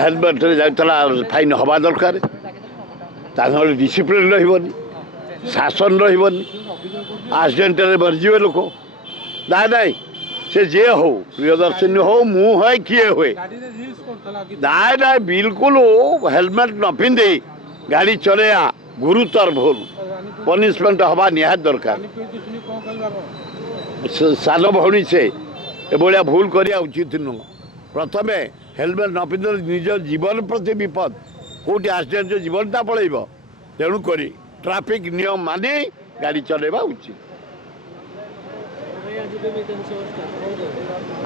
Helmet जाता fine हवा दरकार डिसिप्लिन रही शासन रही एक्सीडेंट मरीजे लोक ना ना से जे हो प्रियदर्शनी हो मु है किए हुए ना ना बिल्कुल हेलमेट न पिंधे गाड़ी चलैया गुरुतर भूल पनिशमेंट हवा निहात दरकार सान भौणी से एभलिया भूल करिया उचित नुह प्रथमे हेलमेट न पिंधे निज जीवन प्रति विपद कौटी एक्सीडेंट जीवनटा पलैब तेणुक ट्राफिक नियम मानि गाड़ी चलैबा उचित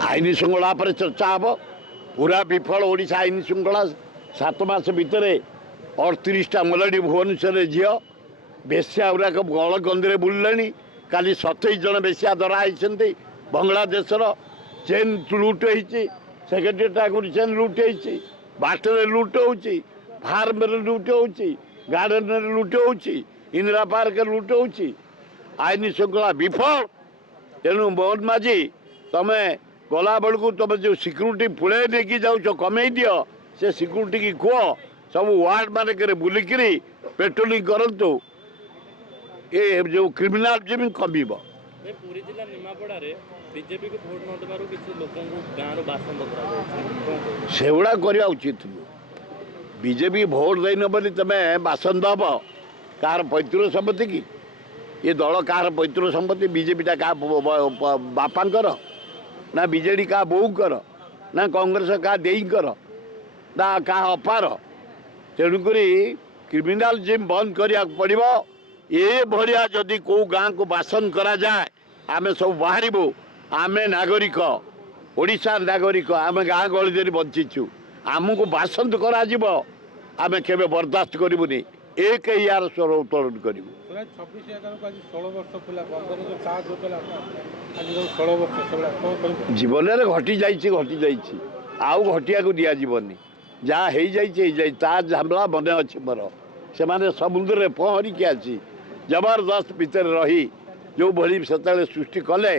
आईन श्रृंखला पर चर्चा हम पूरा विफल ओडिशा आईन श्रृंखला 7 मास भितर 38टा मेलडी भुवनेश्वर झील बेश्या गुराक गलगंदी बुलिले काली 27 जन बेश्या धराई बांग्लादेश चेन लुट होती सेक्रेटेरिएट चेन लुट होती बाटर लुट हो फार्म लुट हो गार्डन लुट हो इंदिरा पार्क लुट हो आईन श्रृंखला विफल तेणु मोहन माझी तमे गला बेलू तुम जो सिक्यूरीटी पुले नहीं जाऊच कमे दि से सिक्यूरीटी की कह सब वार्ड मानक बुलिक पेट्रोलिंग करूँ ये जो क्रिमिनालिज्म कम पुरी जिला निमापड़ा बीजेपी को भोट न देबारु किछि लोकन गाँव बासंद करा सेगुड़ा करवा उचित बीजेपी भोट देन बोली तमे बासंद हम कार पैतृक सम्पत्ति की ये दल कार पैतृक सम्पत्ति बीजेपीटा क्या बापांकर ना बीजेडी क्या बोऊकर ना कांग्रेस क्या देईकर ना क्या अपार तेणुक क्रिमिनालिज्म बंद करा पड़ो ये भाया जदि कौ गाँ को बासन करा जाए आमे सब बाहर आमे नागरिक ओडिशा नागरिक आम गाँ गहली बंचीचु आमको बासंत करा आमे केबे बर्दाश्त करूनी एक यार स्वर उत्तोलन करूँ जीवन में घटी जाइए आउ घटिया को दिया जीवनी जहाँ हो जाए झामला मन अच्छे मोर से माने समुद्र में पहरिकी आसी जबरदस्त भितर रही जो भली से सृष्टि कले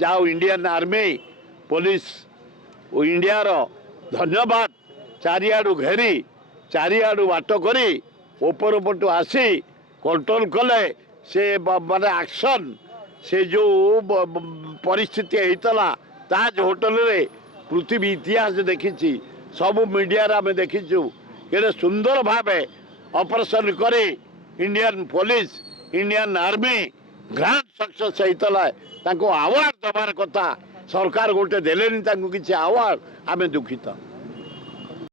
जाओ इंडियन आर्मी पुलिस इंडिया धन्यवाद चारिआडू घेरी चारिआडू बाट करी ऊपर पटू आसी कंट्रोल कले से माने एक्शन से जो परिस्थिति होता ताज होटल रे पृथ्वी इतिहास देखी सब मीडिया आम देखीचु के सुंदर भाव ऑपरेशन करे Indian police Indian army grand success होता अवार्ड दबार कथा सरकार गोटे देलेनी किसी अवार्ड आम दुखित।